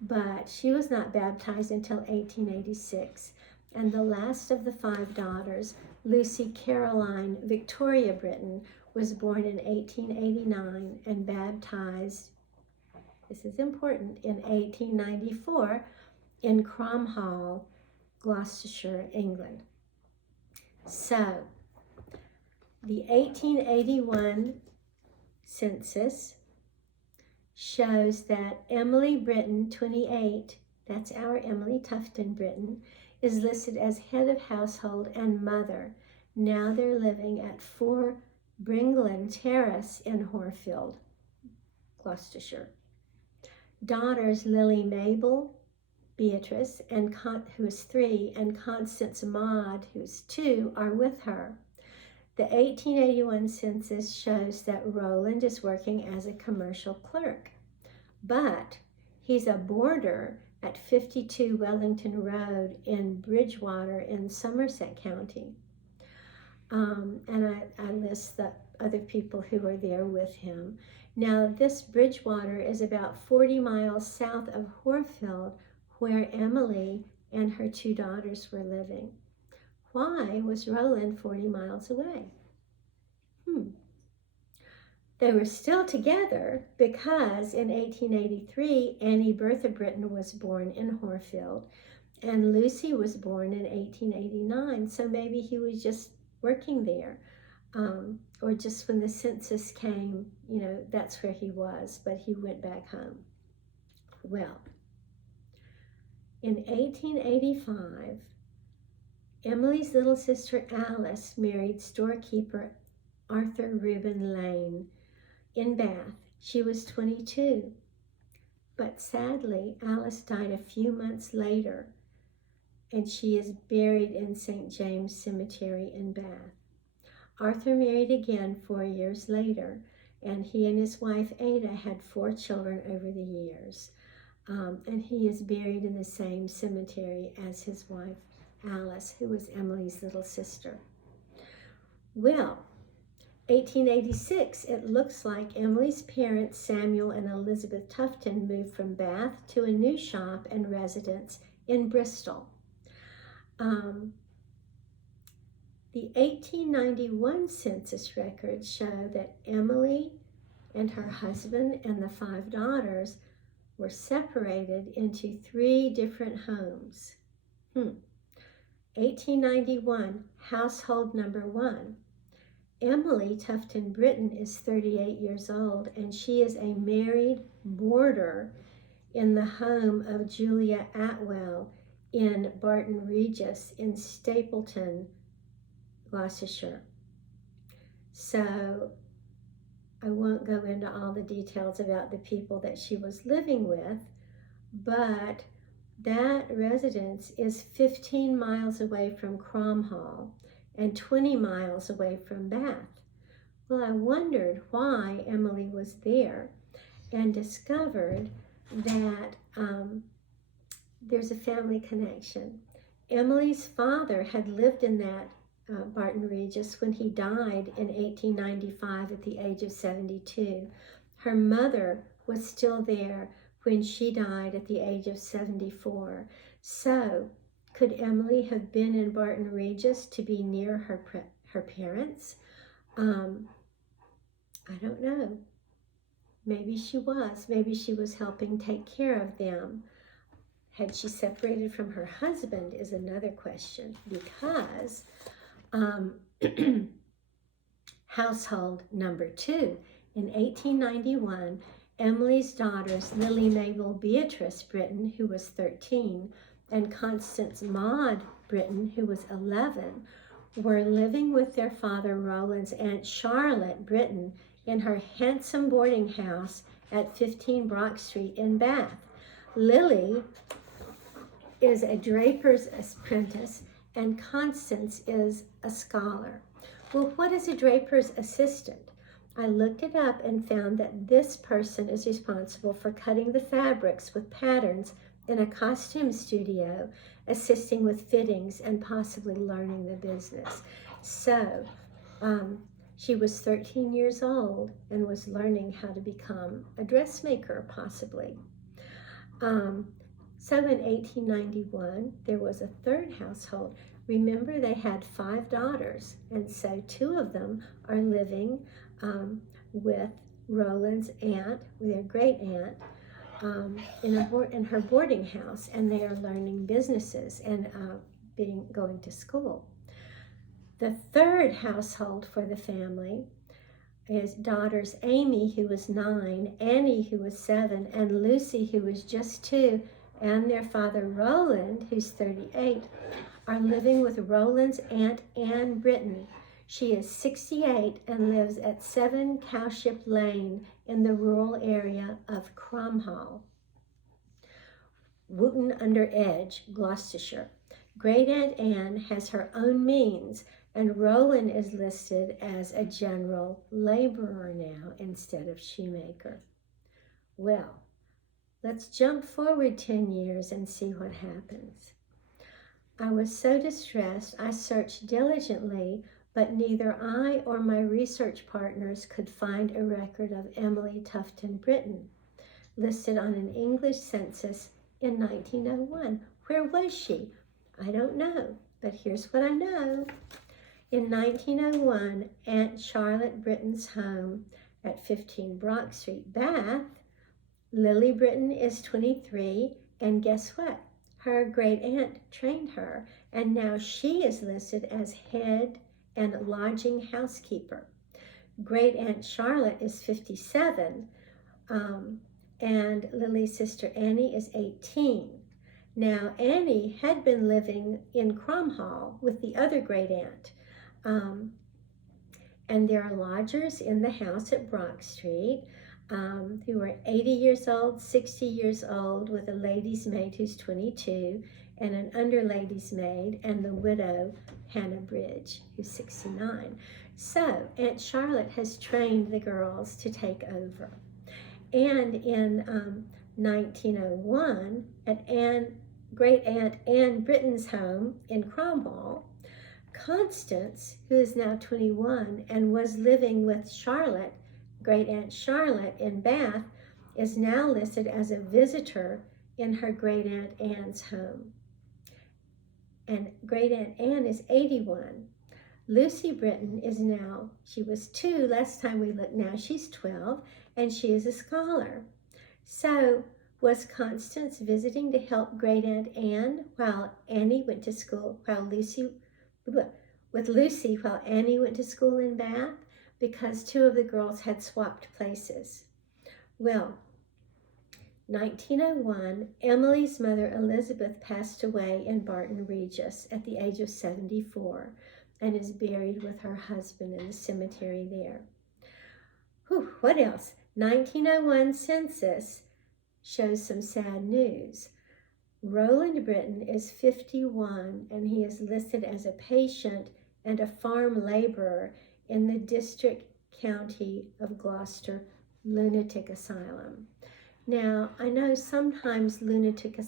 But she was not baptized until 1886. And the last of the 5 daughters, Lucy Caroline Victoria Britton, was born in 1889 and baptized, this is important, in 1894 in Cromhall, Gloucestershire, England. So, the 1881 census shows that Emily Britton, 28, that's our Emily Tufton Britton, is listed as head of household and mother. Now they're living at 4 Bringland Terrace in Horfield, Gloucestershire. Daughters Lily Mabel Beatrice, who is 3, and Constance Maud, who's 2, are with her. The 1881 census shows that Roland is working as a commercial clerk, but he's a boarder at 52 Wellington Road in Bridgewater in Somerset County. And I list the other people who are there with him. Now, this Bridgewater is about 40 miles south of Horfield, where Emily and her 2 daughters were living. Why was Roland 40 miles away? They were still together because in 1883, Annie Bertha Britton was born in Horfield, and Lucy was born in 1889, so maybe he was just working there, or just when the census came, that's where he was, but he went back home. Well, in 1885, Emily's little sister Alice married storekeeper Arthur Reuben Lane in Bath. She was 22, but sadly, Alice died a few months later, and she is buried in St. James Cemetery in Bath. Arthur married again 4 years later, and he and his wife Ada had 4 children over the years. And he is buried in the same cemetery as his wife Alice, who was Emily's little sister. Well, 1886, it looks like Emily's parents, Samuel and Elizabeth Tufton, moved from Bath to a new shop and residence in Bristol. The 1891 census records show that Emily and her husband and the 5 daughters were separated into 3 different homes. 1891, household number 1. Emily Tufton Britton is 38 years old, and she is a married boarder in the home of Julia Atwell in Barton Regis in Stapleton, Gloucestershire. So I won't go into all the details about the people that she was living with, but that residence is 15 miles away from Cromhall and 20 miles away from Bath. Well, I wondered why Emily was there and discovered that there's a family connection. Emily's father had lived in that Barton Regis when he died in 1895 at the age of 72. Her mother was still there when she died at the age of 74. So, could Emily have been in Barton Regis to be near her parents? I don't know. Maybe she was. Maybe she was helping take care of them. Had she separated from her husband is another question, because household number 2. In 1891, Emily's daughters, Lily Mabel Beatrice Britton, who was 13, and Constance Maud Britton, who was 11, were living with their father Roland's Aunt Charlotte Britton in her handsome boarding house at 15 Brock Street in Bath. Lily is a draper's apprentice, and Constance is a scholar. Well, what is a draper's assistant? I looked it up and found that this person is responsible for cutting the fabrics with patterns in a costume studio, assisting with fittings, and possibly learning the business. So she was 13 years old and was learning how to become a dressmaker, possibly. So in 1891, there was a 3rd household. Remember, they had 5 daughters, and so 2 of them are living with Roland's aunt, their great aunt, in her boarding house, and they are learning businesses and going to school. The 3rd household for the family is daughters Amy, who was 9, Annie, who was 7, and Lucy, who was just 2, and their father Roland, who's 38, are living with Roland's aunt Anne Britton. She is 68 and lives at 7 Cowship Lane in the rural area of Cromhall, Wootton under Edge, Gloucestershire. Great Aunt Anne has her own means, and Roland is listed as a general laborer now instead of shoemaker. Well, let's jump forward 10 years and see what happens. I was so distressed, I searched diligently, but neither I or my research partners could find a record of Emily Tufton Britton, listed on an English census in 1901. Where was she? I don't know, but here's what I know. In 1901, Aunt Charlotte Britton's home at 15 Brock Street, Bath, Lily Britton is 23, and guess what? Her great aunt trained her, and now she is listed as head and lodging housekeeper. Great Aunt Charlotte is 57, and Lily's sister Annie is 18. Now, Annie had been living in Cromhall with the other great aunt. And there are lodgers in the house at Brock Street who are 80 years old, 60 years old, with a lady's maid who's 22, and an underlady's maid, and the widow, Hannah Bridge, who's 69. So Aunt Charlotte has trained the girls to take over. And in 1901, at Great Aunt Anne Britton's home in Cromwell, Constance, who is now 21 and was living with Charlotte, Great Aunt Charlotte in Bath, is now listed as a visitor in her Great Aunt Anne's home. And Great Aunt Anne is 81. Lucy Britton is now, she was 2 last time we looked, now she's 12, and she is a scholar. So was Constance visiting to help Great Aunt Anne while Annie went to school, with Lucy while Annie went to school in Bath? Because 2 of the girls had swapped places. Well, 1901, Emily's mother Elizabeth passed away in Barton Regis at the age of 74 and is buried with her husband in the cemetery there. Whew, what else? 1901 census shows some sad news. Roland Britton is 51 and he is listed as a patient and a farm laborer in the District County of Gloucester Lunatic Asylum. Now, I know sometimes lunatic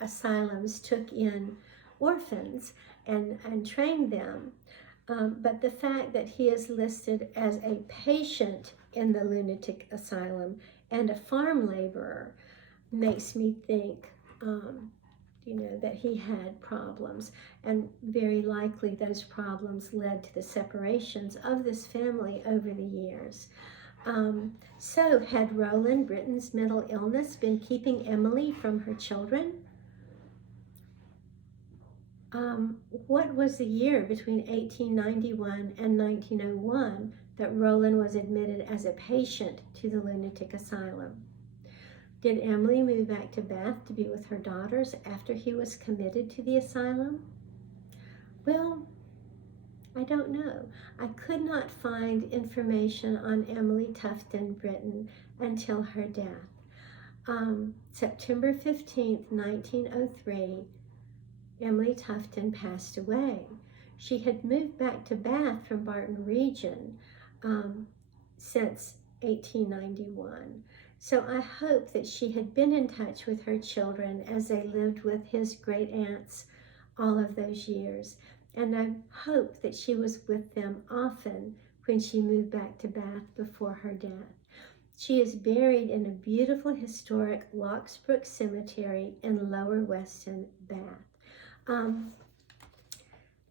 asylums took in orphans and trained them, but the fact that he is listed as a patient in the lunatic asylum and a farm laborer makes me think, that he had problems, and very likely those problems led to the separations of this family over the years. So had Roland Britton's mental illness been keeping Emily from her children? What was the year between 1891 and 1901 that Roland was admitted as a patient to the lunatic asylum? Did Emily move back to Bath to be with her daughters after he was committed to the asylum? Well, I don't know. I could not find information on Emily Tufton Britton until her death. September 15th, 1903, Emily Tufton passed away. She had moved back to Bath from Barton Region since 1891. So I hope that she had been in touch with her children as they lived with his great aunts all of those years. And I hope that she was with them often when she moved back to Bath before her death. She is buried in a beautiful historic Locksbrook Cemetery in Lower Weston, Bath.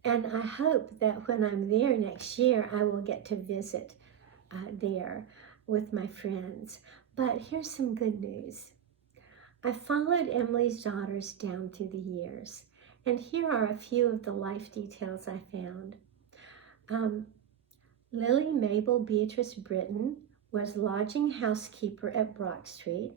And I hope that when I'm there next year, I will get to visit there with my friends. But here's some good news. I followed Emily's daughters down through the years, and here are a few of the life details I found. Lily Mabel Beatrice Britton was lodging housekeeper at Brock Street.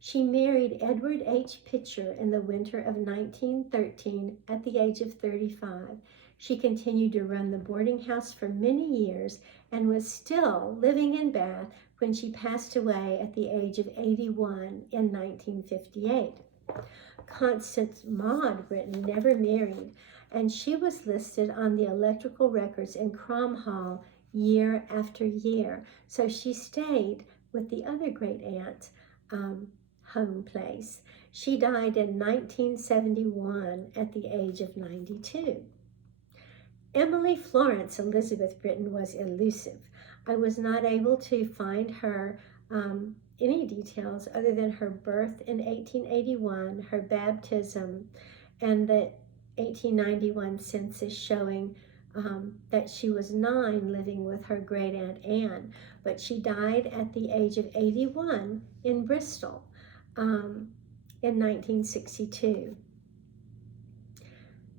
She married Edward H. Pitcher in the winter of 1913 at the age of 35. She continued to run the boarding house for many years and was still living in Bath when she passed away at the age of 81 in 1958. Constance Maud Britton never married, and she was listed on the electrical records in Cromhall year after year. So she stayed with the other great aunt's home place. She died in 1971 at the age of 92. Emily Florence Elizabeth Britton was elusive. I was not able to find her any details other than her birth in 1881, her baptism, and the 1891 census showing that she was 9 living with her great aunt Anne, but she died at the age of 81 in Bristol in 1962.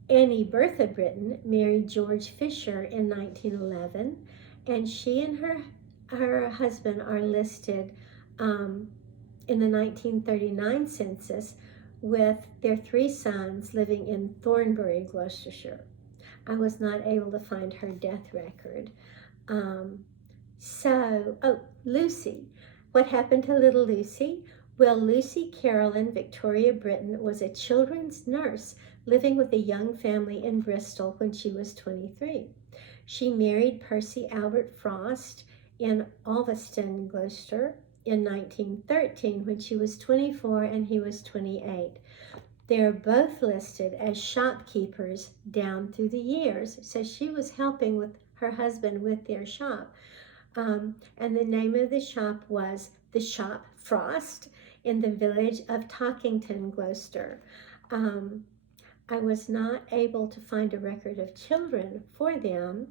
Annie Bertha Britton married George Fisher in 1911, And she and her husband are listed in the 1939 census with their 3 sons living in Thornbury, Gloucestershire. I was not able to find her death record. Lucy. What happened to little Lucy? Well, Lucy Carolyn Victoria Britton was a children's nurse living with a young family in Bristol when she was 23. She married Percy Albert Frost in Ulverston, Gloucester, in 1913 when she was 24 and he was 28. They're both listed as shopkeepers down through the years. So she was helping with her husband with their shop. And the name of the shop was the Shop Frost in the village of Talkington, Gloucester. I was not able to find a record of children for them,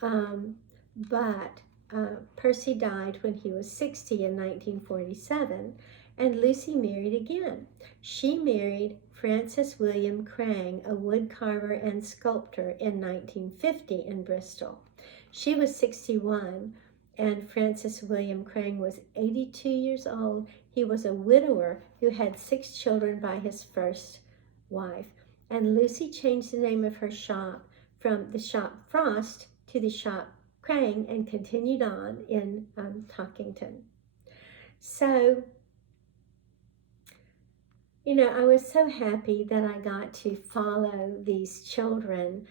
but Percy died when he was 60 in 1947, and Lucy married again. She married Francis William Crang, a wood carver and sculptor, in 1950 in Bristol. She was 61, and Francis William Crang was 82 years old. He was a widower who had 6 children by his first wife. And Lucy changed the name of her shop from the Shop Frost to the Shop Crang and continued on in Talkington. So, you know, I was so happy that I got to follow these children.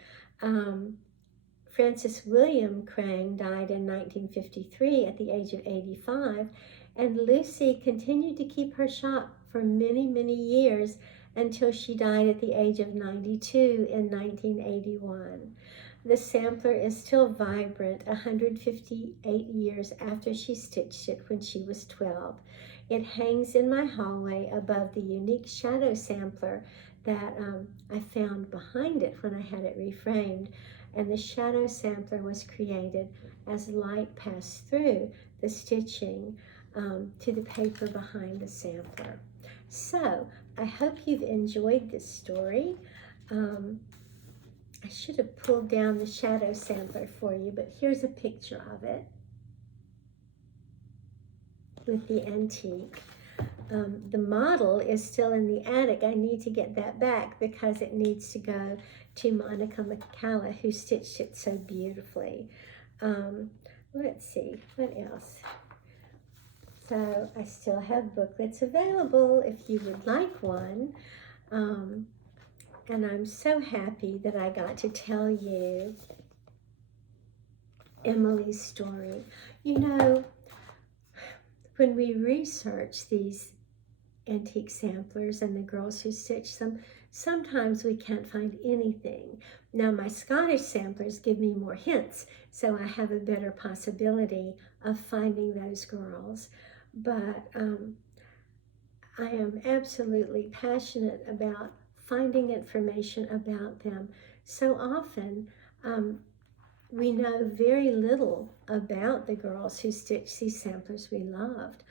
Francis William Crang died in 1953 at the age of 85, and Lucy continued to keep her shop for many, many years until she died at the age of 92 in 1981. The sampler is still vibrant 158 years after she stitched it when she was 12. It hangs in my hallway above the unique shadow sampler that I found behind it when I had it reframed. And the shadow sampler was created as light passed through the stitching to the paper behind the sampler. So I hope you've enjoyed this story. I should have pulled down the shadow sampler for you, but here's a picture of it with the antique. The model is still in the attic. I need to get that back because it needs to go to Monica McCalla, who stitched it so beautifully. Let's see, what else? So I still have booklets available if you would like one. And I'm so happy that I got to tell you Emily's story. You know, when we research these antique samplers and the girls who stitch them, sometimes we can't find anything. Now, my Scottish samplers give me more hints, so I have a better possibility of finding those girls. But I am absolutely passionate about finding information about them. So often, we know very little about the girls who stitched these samplers we loved,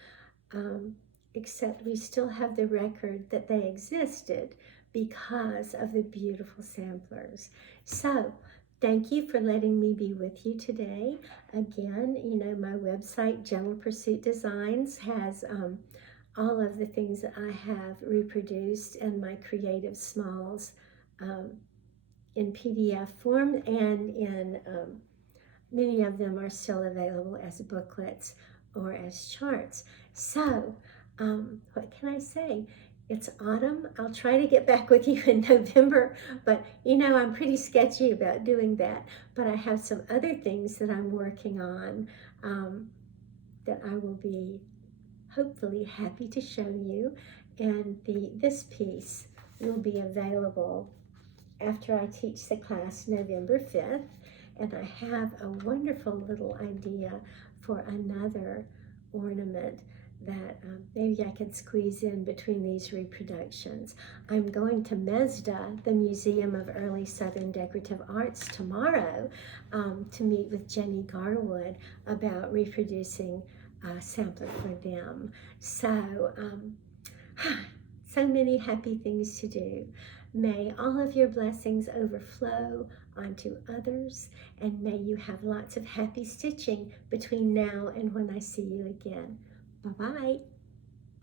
except we still have the record that they existed because of the beautiful samplers. So, thank you for letting me be with you today. Again, you know, my website, Gentle Pursuit Designs, has all of the things that I have reproduced in my Creative Smalls in PDF form, and in many of them are still available as booklets or as charts. So, what can I say? It's autumn. I'll try to get back with you in November, but you know, I'm pretty sketchy about doing that. But I have some other things that I'm working on that I will be hopefully happy to show you. And this piece will be available after I teach the class November 5th. And I have a wonderful little idea for another ornament that maybe I can squeeze in between these reproductions. I'm going to Mesda, the Museum of Early Southern Decorative Arts, tomorrow to meet with Jenny Garwood about reproducing a sampler for them. So, so many happy things to do. May all of your blessings overflow onto others, and may you have lots of happy stitching between now and when I see you again. Bye-bye.